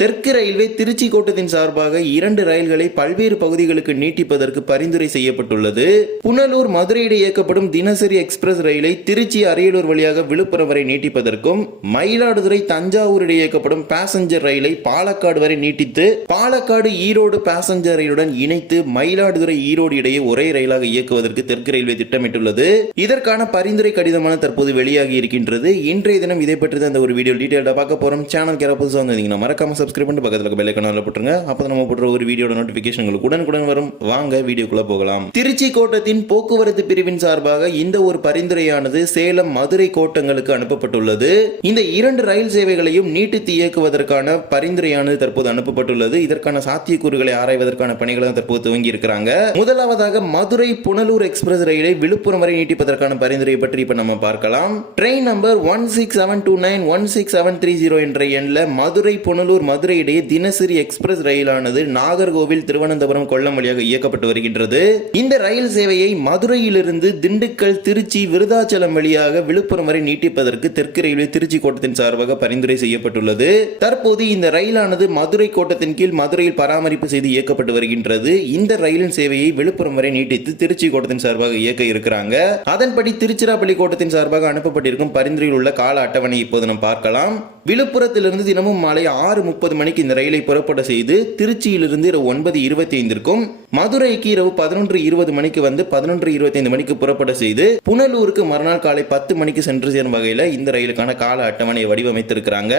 தெற்கு ரயில்வே திருச்சி கோட்டத்தின் சார்பாக இரண்டு ரயில்களை பல்வேறு பகுதிகளுக்கு நீட்டிப்பதற்கு பரிந்துரை செய்யப்பட்டுள்ளது. புனலூர் மதுரையிட இயக்கப்படும் தினசரி எக்ஸ்பிரஸ் ரயிலை திருச்சி அரியலூர் வழியாக விழுப்புரம் வரை நீட்டிப்பதற்கும் மயிலாடுதுறை தஞ்சாவூர் இடையே இயக்கப்படும் பாசஞ்சர் ரயிலை பாலக்காடு வரை நீட்டித்து பாலக்காடு ஈரோடு பாசஞ்சர் ரயிலுடன் இணைத்து மயிலாடுதுறை ஈரோடு இடையே ஒரே ரயிலாக இயக்குவதற்கு தெற்கு ரயில்வே திட்டமிட்டுள்ளது. இதற்கான பரிந்துரை கடிதமான தற்போது வெளியாகி இருக்கின்றது. இன்றைய தினம் இதை பற்றி அந்த ஒரு வீடியோ. டீட்டெயிலாக பார்க்க போறோம். சேனல் கேர புதுசாக வந்தீங்கன்னா மறக்காம சப்ஸ்கிரைப் பண்ணிட்டு பக்கத்தில் பெல் ஐக்கானில் போட்டுருங்க. அப்போ நம்ம போடுற ஒரு வீடியோட நோட்டிஃபிகேஷன் உங்களுக்கு உடனுக்குடன் வரும். வாங்க வீடியோக்குள்ளே போகலாம். திருச்சி கோட்டத்தின் போக்குவரத்து பிரிவின் சார்பாக இந்த ஒரு பரிந்துரையானது சேலம் மதுரை கோட்டங்களுக்கு அனுப்பப்பட்டுள்ளது. இந்த இரண்டு ரயில் சேவைகளையும் நீட்டித்து இயக்குவதற்கான பரிந்துரையானது தற்போது அனுப்பப்பட்டுள்ளது. இதற்கான சாத்தியக்கூறுகளை ஆராய்வதற்கான பணிகளை தான் தற்போது துவங்கி இருக்கிறாங்க. முதலாவதாக மதுரை புனலூர் எக்ஸ்பிரஸ் ரயிலை விழுப்புரம் வரை நீட்டிப்பதற்கான பரிந்துரை பற்றி இப்போ நம்ம பார்க்கலாம். Train number one six seven two nine one six seven three zero என்ற எண்ணில் மதுரை புனலூர் மதுரை இடையே தினசரி எக்ஸ்பிரஸ் ரயிலானது நாகர்கோவில் திருவனந்தபுரம் கொல்லம் வழியாக இயக்கப்பட்டு வருகின்றது. இந்த ரயில் சேவையை மதுரையிலிருந்து திண்டுக்கல் திருச்சி விருதாச்சலம் வழியாக விழுப்புரம் வரை நீட்டிப்பதற்கு தெற்கு ரயில்வே திருச்சி கோட்டத்தின் சார்பாக பரிந்துரை செய்யப்பட்டுள்ளது. தற்போது இந்த ரயிலானது மதுரை கோட்டத்தின் கீழ் மதுரையில் பராமரிப்பு செய்து இயக்கப்பட்டு வருகின்றது. இந்த ரயிலின் சேவையை விழுப்புரம் வரை நீட்டித்து திருச்சி கோட்டத்தின் சார்பாக இயக்க இருக்கிறாங்க. அதன்படி திருச்சிராப்பள்ளி கோட்டத்தின் சார்பாக அனுப்பப்பட்டிருக்கும் பரிந்துரையில் உள்ள கால அட்டவணை இப்போது நாம் பார்க்கலாம். விழுப்புரத்திலிருந்து தினமும் மாலை ஆறு முப்பது மணிக்கு இந்த ரயிலை புறப்பட செய்து திருச்சியிலிருந்து இரவு ஒன்பது இருபத்தி ஐந்திற்கும் மதுரைக்கு இரவு பதினொன்று இருபது மணிக்கு வந்து பதினொன்று இருபத்தி ஐந்து மணிக்கு புறப்பட செய்து புனலூருக்கு மறுநாள் காலை பத்து மணிக்கு சென்று சேரும் வகையில் இந்த ரயிலுக்கான கால அட்டவணையை வடிவமைத்திருக்கிறாங்க.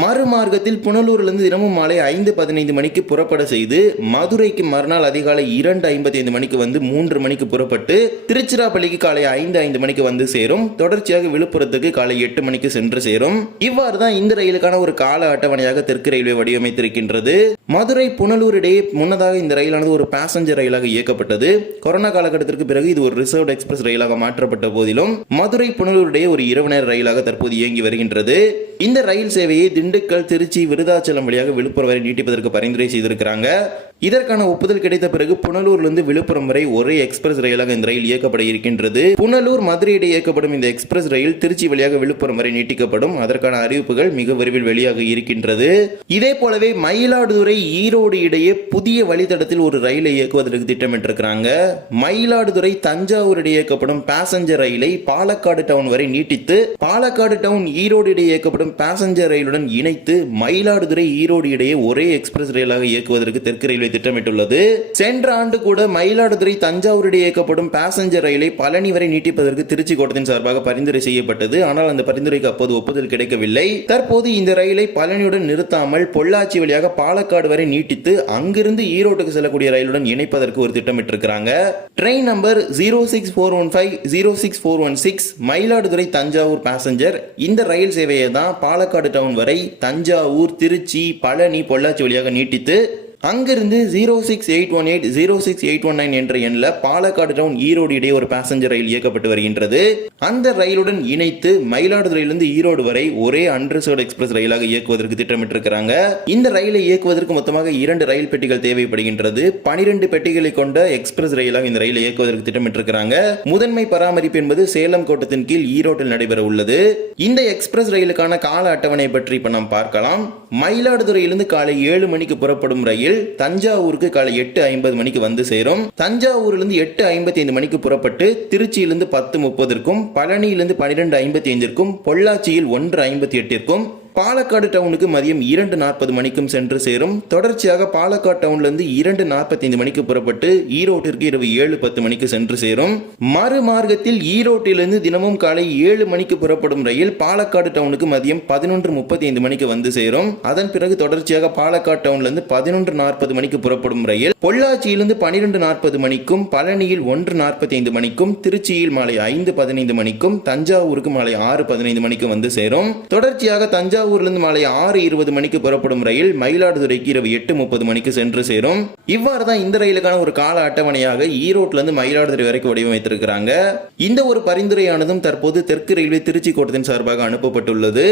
மறுமார்க்கத்தில் புனலூரிலிருந்து தினமும் மாலை ஐந்து பதினைந்து மணிக்கு புறப்பட செய்து மதுரைக்கு மறுநாள் அதிகாலை இரண்டு ஐம்பத்தி ஐந்து மணிக்கு வந்து மூன்று மணிக்கு புறப்பட்டு திருச்சிராப்பள்ளிக்கு காலை ஐந்து ஐந்து மணிக்கு வந்து சேரும். தொடர்ச்சியாக விழுப்புரத்துக்கு காலை எட்டு மணிக்கு சென்று சேரும். இவ்வாறு தான் இந்த ரயிலுக்கான ஒரு கால அட்டவணையாக தெற்கு ரயில்வே வடிவமைத்திருக்கின்றது. மதுரை புனலூர் இடையே முன்னதாக இந்த ரயிலானது ஒரு பேசஞ்சர் ரயிலாக இயக்கப்பட்டது. கொரோனா காலகட்டத்திற்கு பிறகு இது ஒரு ரிசர்வ் எக்ஸ்பிரஸ் ரயிலாக மாற்றப்பட்ட போதிலும் மதுரை புனலூர் இடையே ஒரு இரவு நேர ரயிலாக தற்போது இயங்கி வருகின்றது. இந்த ரயில் சேவையை திண்டுக்கல் திருச்சி விருதாச்சலம் வழியாக விழுப்புரம் வரை நீட்டிப்பதற்கு பரிந்துரை செய்திருக்கிறாங்க. இதற்கான ஒப்புதல் கிடைத்த பிறகு புனலூர்லேருந்து விழுப்புரம் வரை ஒரே எக்ஸ்பிரஸ் ரயிலாக இந்த ரயில் இயக்கப்பட இருக்கின்றது. புனலூர் மதுரை இடையே இயக்கப்படும் இந்த எக்ஸ்பிரஸ் ரயில் திருச்சி வழியாக விழுப்புரம் வரை நீட்டிக்கப்படும். அதற்கான அறிவிப்புகள் மிக விரைவில் வெளியாக இருக்கின்றது. இதே போலவே மயிலாடுதுறை ஈரோடு இடையே புதிய வழித்தடத்தில் ஒரு ரயிலை இயக்குவதற்கு திட்டமிட்டிருக்கிறாங்க. மயிலாடுதுறை தஞ்சாவூர் இடையே இயக்கப்படும் பேசஞ்சர் ரயிலை பாலக்காடு டவுன் வரை நீட்டித்து பாலக்காடு டவுன் ஈரோடு இடையே இயக்கப்படும் பேசஞ்சர் ரயிலுடன் இணைத்து மயிலாடுதுறை ஈரோடு இடையே ஒரே எக்ஸ்பிரஸ் ரயிலாக இயக்குவதற்கு தெற்கு ரயில்வே திட்டமிட்டுள்ளது. சென்ற ஆண்டு கூட மயிலாடுதுறை தஞ்சாவூர் இடையே இயக்கப்படும் பேசஞ்சர் ரயிலை பழனி வரை நீட்டிப்பதற்கு திருச்சி கோட்டத்தின் சார்பாக பரிந்துரை செய்யப்பட்டது. ஆனால் அந்த பரிந்துரைக்கு அப்போது ஒப்புதல் கிடைக்கவில்லை. தற்போது இந்த ரயிலை பழனியுடன் நிறுத்தாமல் பொள்ளாச்சி வழியாக பாலக்காடு வரை நீட்டித்து அங்கிருந்து ஈரோட்டுக்கு செல்லக்கூடிய ரயிலுடன் இணைப்பதற்கு ஒரு திட்டமிட்டிருக்கிறாங்க. Train number zero six four one five zero six four one six Mayiladuthurai Thanjavur passenger இந்த ரயில் சேவையை தான் பாலக்காடு டவுன் வரை தஞ்சாவூர் திருச்சி பழனி பொள்ளாச்சி வழியாக நீட்டித்து அங்கிருந்து zero six eight one eight zero six eight one nine என்ற எண்ணில் பாலக்காடு டவுன் ஈரோடு இடையே ஒரு பேசஞ்சர் ரயில் இயக்கப்பட்டு வருகின்றது. அந்த ரயிலுடன் இணைத்து மயிலாடுதுறையிலிருந்து ஈரோடு வரை ஒரே அன்ரிசர்வ் எக்ஸ்பிரஸ் ரயிலாக இயக்குவதற்கு திட்டமிட்டிருக்கிறாங்க. இந்த ரயிலை இயக்குவதற்கு மொத்தமாக இரண்டு ரயில் பெட்டிகள் தேவைப்படுகின்றது. பனிரெண்டு பெட்டிகளை கொண்ட எக்ஸ்பிரஸ் ரயிலாக இந்த ரயிலை இயக்குவதற்கு திட்டமிட்டிருக்கிறாங்க. முதன்மை பராமரிப்பு என்பது சேலம் கோட்டத்தின் கீழ் ஈரோட்டில் நடைபெற உள்ளது. இந்த எக்ஸ்பிரஸ் ரயிலுக்கான கால அட்டவணை பற்றி இப்ப நாம் பார்க்கலாம். மயிலாடுதுறையிலிருந்து காலை ஏழு மணிக்கு புறப்படும் ரயில் தஞ்சாவூருக்கு காலை எட்டு ஐம்பது மணிக்கு வந்து சேரும். தஞ்சாவூரிலிருந்து எட்டு ஐம்பத்தி ஐந்து மணிக்கு புறப்பட்டு திருச்சியிலிருந்து பத்து முப்பதற்கும் பழனியிலிருந்து பன்னிரெண்டு ஐம்பத்தி ஐந்திற்கும் பொள்ளாச்சியில் ஒன்று ஐம்பத்தி எட்டிற்கும் பாலக்காடு டவுனுக்கு மதியம் இரண்டு நாற்பது மணிக்கும் சென்று சேரும். தொடர்ச்சியாக பாலக்காடு டவுன்லேருந்து இரண்டு நாற்பத்தைந்து மணிக்கு புறப்பட்டு ஈரோட்டிற்கு இரவு ஏழு பத்து மணிக்கு சென்று சேரும். மறுமார்க்கத்தில் ஈரோட்டிலிருந்து தினமும் காலை ஏழு மணிக்கு புறப்படும் ரயில் பாலக்காடு டவுனுக்கு மதியம் பதினொன்று முப்பத்தி ஐந்து மணிக்கு வந்து சேரும். அதன் பிறகு தொடர்ச்சியாக பாலக்காடு டவுன்லேருந்து பதினொன்று நாற்பது மணிக்கு புறப்படும் ரயில் பொள்ளாச்சியிலிருந்து பனிரெண்டு நாற்பது மணிக்கும் பழனியில் ஒன்று நாற்பத்தி ஐந்து மணிக்கும் திருச்சியில் மாலை ஐந்து பதினைந்து மணிக்கும் தஞ்சாவூருக்கு மாலை ஆறு பதினைந்து மணிக்கு வந்து சேரும். தொடர்ச்சியாக தஞ்சாவூர் தஞ்சாவூர்லேருந்து மாலை ஆறு இருபது மணிக்கு புறப்படும் ரயில் மயிலாடுதுறைக்கு இரவு எட்டு முப்பது மணிக்கு சென்று சேரும். இவ்வாறு தான் இந்த ரயிலுக்கான ஒரு கால அட்டவணையாக ஈரோட்ல மயிலாடுதுறை வரைக்கும் வடிவமைத்திருக்கிறாங்க. இந்த ஒரு பரிந்துரையானதும் தற்போது தெற்கு ரயில்வே திருச்சி கோட்டத்தின் சார்பாக அனுப்பப்பட்டுள்ளது.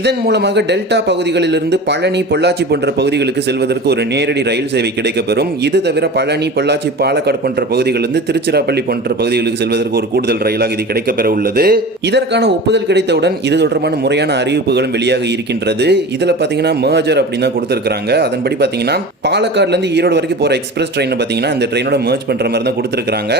இதன் மூலமாக டெல்டா பகுதிகளிலிருந்து பழனி பொள்ளாச்சி போன்ற பகுதிகளுக்கு செல்வதற்கு ஒரு நேரடி ரயில் சேவை கிடைக்கப்பெறும். இது தவிர பழனி பொள்ளாச்சி பாலக்காடு போன்ற பகுதிகளிலிருந்து திருச்சிராப்பள்ளி போன்ற பகுதிகளுக்கு செல்வதற்கு ஒரு கூடுதல் ரயிலாக இது கிடைக்கப்பெற உள்ளது இதற்கான ஒப்புதல் கிடைத்தவுடன் இது தொடர்பான முறையான அறிவிப்புகளும் வெளியாக இருக்கின்றது. இதுல பாத்தீங்கன்னா மேஜர் அப்படின்னு தான் கொடுத்துருக்காங்க அதன்படி பாத்தீங்கன்னா பாலக்காடுல இருந்து ஈரோடு வரைக்கும் போற எக்ஸ்பிரஸ் ட்ரெயின் பாத்தீங்கன்னா இந்த ட்ரெயினோட merge பண்ற மாதிரி தான் கொடுத்திருக்காங்க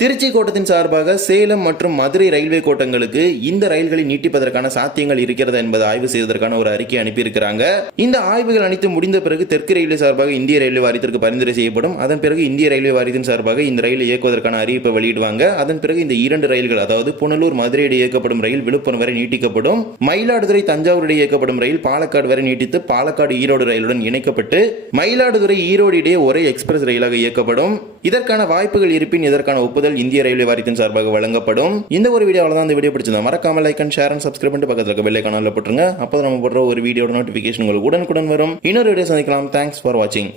திருச்சி கோட்டத்தின் சார்பாக சேலம் மற்றும் மதுரை ரயில்வே கோட்டங்களுக்கு இந்த ரயில்களை நீட்டிப்பதற்கான சாத்தியங்கள் இருக்கிறதா என்பதை ஆய்வு செய்வதற்கான ஒரு அறிக்கை அனுப்பியிருக்கிறாங்க. இந்த ஆய்வுகள் அனைத்து முடிந்த பிறகு தெற்கு ரயில்வே சார்பாக இந்திய ரயில்வே வாரியத்திற்கு பரிந்துரை செய்யப்படும். அதன் பிறகு இந்திய ரயில்வே வாரியத்தின் சார்பாக இந்த ரயிலை இயக்குவதற்கான அறிவிப்பை வெளியிடுவாங்க. அதன் பிறகு இந்த இரண்டு ரயில்கள் அதாவது புனலூர் மதுரை இயக்கப்படும் ரயில் விழுப்புரம் வரை நீட்டிக்கப்படும். மயிலாடுதுறை தஞ்சாவூர் இடையே இயக்கப்படும் ரயில் பாலக்காடு வரை நீட்டித்து பாலக்காடு ஈரோடு ரயிலுடன் இணைக்கப்பட்டு மயிலாடுதுறை ஈரோடு இடையே ஒரே எக்ஸ்பிரஸ் ரயிலாக இயக்கப்படும். இதற்கான வாய்ப்புகள் இருப்பின் இதற்கான ஒப்புதல் இந்திய ரயில்வே வாரியத்தின் சார்பாக வழங்கப்படும். இந்த ஒரு வீடியோ தான் இந்த வீடியோ பிடிச்சிருந்தா மறக்காம like and share and subscribe பண்ணி பக்கத்தில் இருக்க பெல் ஐக்கானில் போட்டுருங்க. அப்போ நம்ம போடுற ஒரு வீடியோட நோட்டிஃபிகேஷன் உங்களுக்கு உடனுக்குடன் வரும். இன்னொரு வீடியோ சந்திக்கலாம். தேங்க்ஸ் ஃபார் வாட்சிங்